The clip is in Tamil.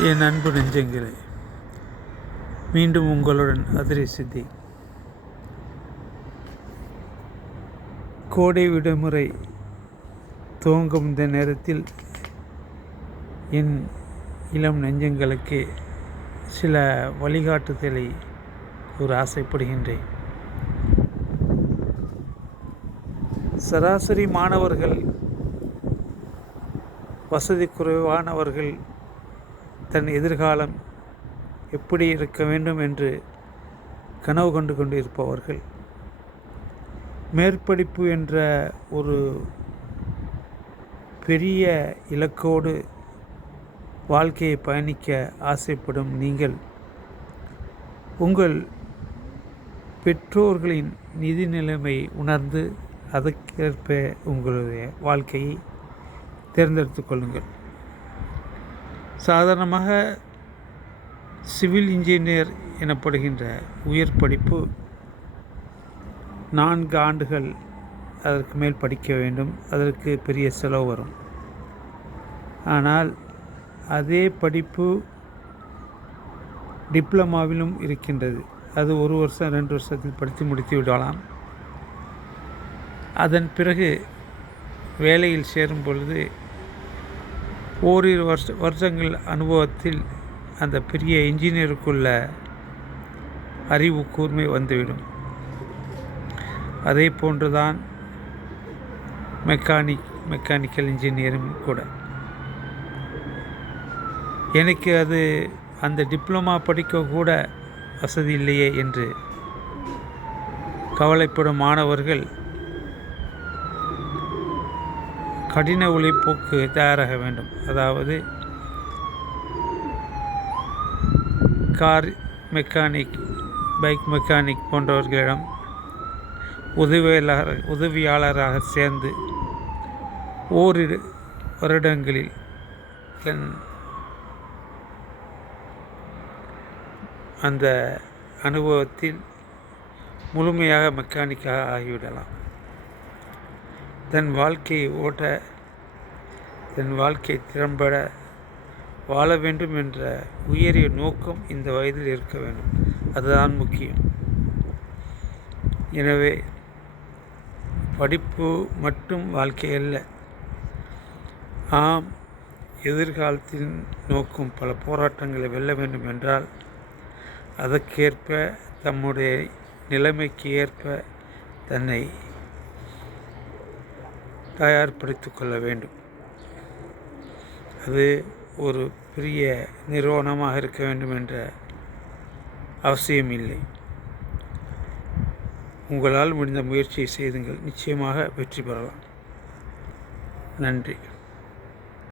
என் அன்பு நெஞ்சங்களே, மீண்டும் உங்களுடன் அதிரை சித்தி. கோடை விடுமுறை துவங்கும் இந்த நேரத்தில் என் இளம் நெஞ்சங்களுக்கு சில வழிகாட்டுதலை கூற ஆசைப்படுகின்றேன். சராசரி மாணவர்கள், வசதி குறைவானவர்கள் தன் எதிர்காலம் எப்படி இருக்க வேண்டும் என்று கனவு கண்டு கொண்டு இருப்பவர்கள், மேற்படிப்பு என்ற ஒரு பெரிய இலக்கோடு வாழ்க்கையை பயணிக்க ஆசைப்படும் நீங்கள், உங்கள் பெற்றோர்களின் நிதி நிலைமை உணர்ந்து அதற்கேற்ப உங்களுடைய வாழ்க்கையை தேர்ந்தெடுத்து கொள்ளுங்கள். சாதாரணமாக சிவில் இன்ஜினியர் எனப்படுகின்ற உயர் படிப்பு 4 ஆண்டுகள் அதற்கு மேல் படிக்க வேண்டும். அதற்கு பெரிய செலவு வரும். ஆனால் அதே படிப்பு டிப்ளமாவிலும் இருக்கின்றது. அது 1 வருஷம் 2 வருஷத்தில் படித்து முடித்து விடலாம். அதன் பிறகு வேலையில் சேரும் பொழுது ஓரிரு வருஷங்கள் அனுபவத்தில் அந்த பெரிய இன்ஜினியருக்குள்ள அறிவு கூர்மை வந்துவிடும். அதே போன்றுதான் மெக்கானிக்கல் இன்ஜினியரும் கூட. எனக்கு அந்த டிப்ளமா படிக்க கூட வசதி இல்லையே என்று கவலைப்படும் மாணவர்கள் கடின உழைப்புக்கு தயாராக வேண்டும். அதாவது கார் மெக்கானிக், பைக் மெக்கானிக் போன்றவர்களிடம் உதவியாளராக சேர்ந்து ஓரிரு வருடங்களில் அந்த அனுபவத்தில் முழுமையாக மெக்கானிக்காக ஆகிவிடலாம். தன் வாழ்க்கையை ஓட்ட, தன் வாழ்க்கை திறம்பட வாழ வேண்டும் என்ற உயரிய நோக்கம் இந்த வயதில் இருக்க வேண்டும். அதுதான் முக்கியம். எனவே படிப்பு மட்டும் வாழ்க்கை அல்ல. ஆம், எதிர்காலத்தில் நோக்கும் பல போராட்டங்களை வெல்ல வேண்டும் என்றால் அதற்கேற்ப தம்முடைய நிலைமைக்கு ஏற்ப தன்னை தயார்படுத்தி கொள்ள வேண்டும். அது ஒரு பெரிய நிறுவனமாக இருக்க வேண்டும் என்ற அவசியம் இல்லை. உங்களால் முடிந்த முயற்சியை செய்துங்கள். நிச்சயமாக வெற்றி பெறலாம். நன்றி.